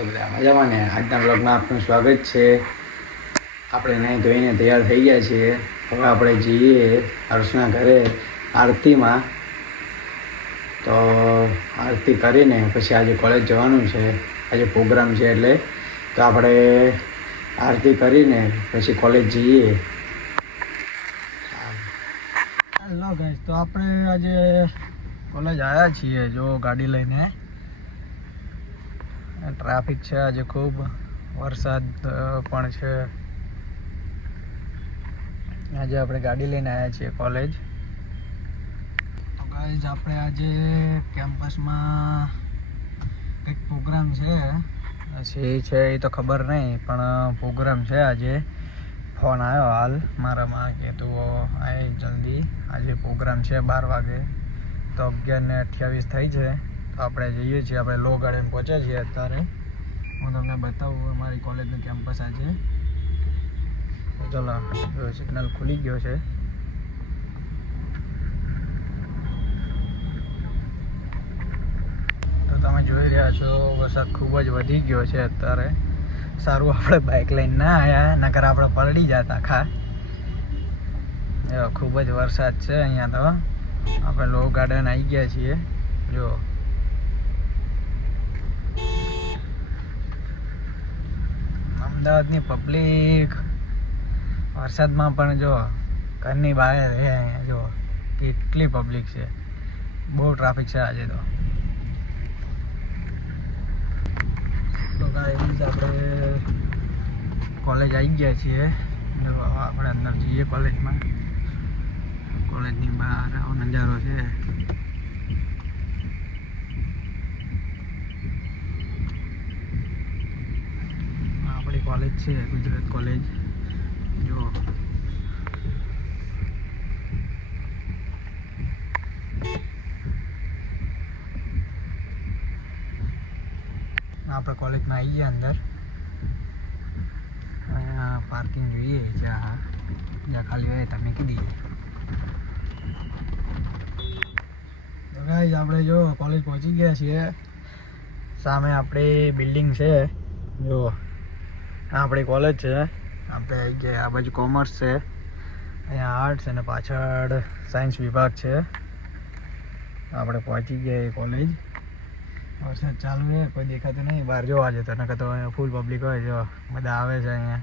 છો બધા મજામાં ને? આજના બ્લોગમાં આપનું સ્વાગત છે. આપણે નહીં ધોઈને તૈયાર થઈ ગયા છીએ. હવે આપણે જઈએ હર્ષના ઘરે આરતીમાં. તો આરતી કરીને પછી આજે કોલેજ જવાનું છે. આજે પ્રોગ્રામ છે એટલે તો આપણે આરતી કરીને પછી કોલેજ જઈએ. હેલો ગાઈસ, તો આપણે આજે કોલેજ આવ્યા છીએ જો ગાડી લઈને. ટ્રાફિક છે આજે ખૂબ, વરસાદ પણ છે. આજે આપણે ગાડી લઈને આવ્યા છીએ કોલેજ. તો ગાઈસ આપણે આજે કેમ્પસમાં કંઈક પ્રોગ્રામ છે. પછી છે એ તો ખબર નહીં, પણ પ્રોગ્રામ છે આજે. ફોન આવ્યો હાલ મારામાં કે તું આય જલ્દી, આજે પ્રોગ્રામ છે 12 વાગે. તો 11:28 થઈ છે. તો આપણે જઈએ છીએ. આપણે લો ગાર્ડન પહોંચ્યા છીએ અત્યારે. હું તમને બતાવું અમારી કોલેજનું કેમ્પસ આજે. ચલો, સિગ્નલ ખુલી ગયો છે. તો તમે જોઈ રહ્યા છો વરસાદ ખૂબ જ વધી ગયો છે અત્યારે. સારું આપણે બાઇક લઈને ના આવ્યા, નકર આપણે પલળી જતા આખા. ખૂબ જ વરસાદ છે અહીંયા. તો આપણે લો ગાર્ડન આવી ગયા છીએ. જો અમદાવાદની પબ્લિક વરસાદમાં પણ જો ઘરની બહાર રહે. અહીંયા જો કેટલી પબ્લિક છે, બહુ ટ્રાફિક છે આજે. તો ગાઈસ આપણે કોલેજ આવી ગયા છીએ. જો આપણે અંદર જઈએ કોલેજમાં. કોલેજની બહાર આવો નજારો છે. આપણી કોલેજ છે ગુજરાત કોલેજ. જો આપણે કોલેજમાં આવી ગયા અંદર. અહીંયા પાર્કિંગ જોઈએ જ્યાં ખાલી હોય તમે કીધી. તો ગાઈસ આપણે જો કોલેજ પહોંચી ગયા છીએ. સામે આપણી બિલ્ડિંગ છે. જો આપણી કોલેજ છે. આપણે આવી ગયા. આ બાજુ કોમર્સ છે, અહીંયા આર્ટ્સ, અને પાછળ સાયન્સ વિભાગ છે. આપણે પહોંચી ગયા એ કોલેજ. વરસાદ ચાલુ છે, કોઈ દેખાતું નહીં બહાર જોવા જતો, નકર તો ફૂલ પબ્લિક હોય. જો બધા આવે છે અહીંયા.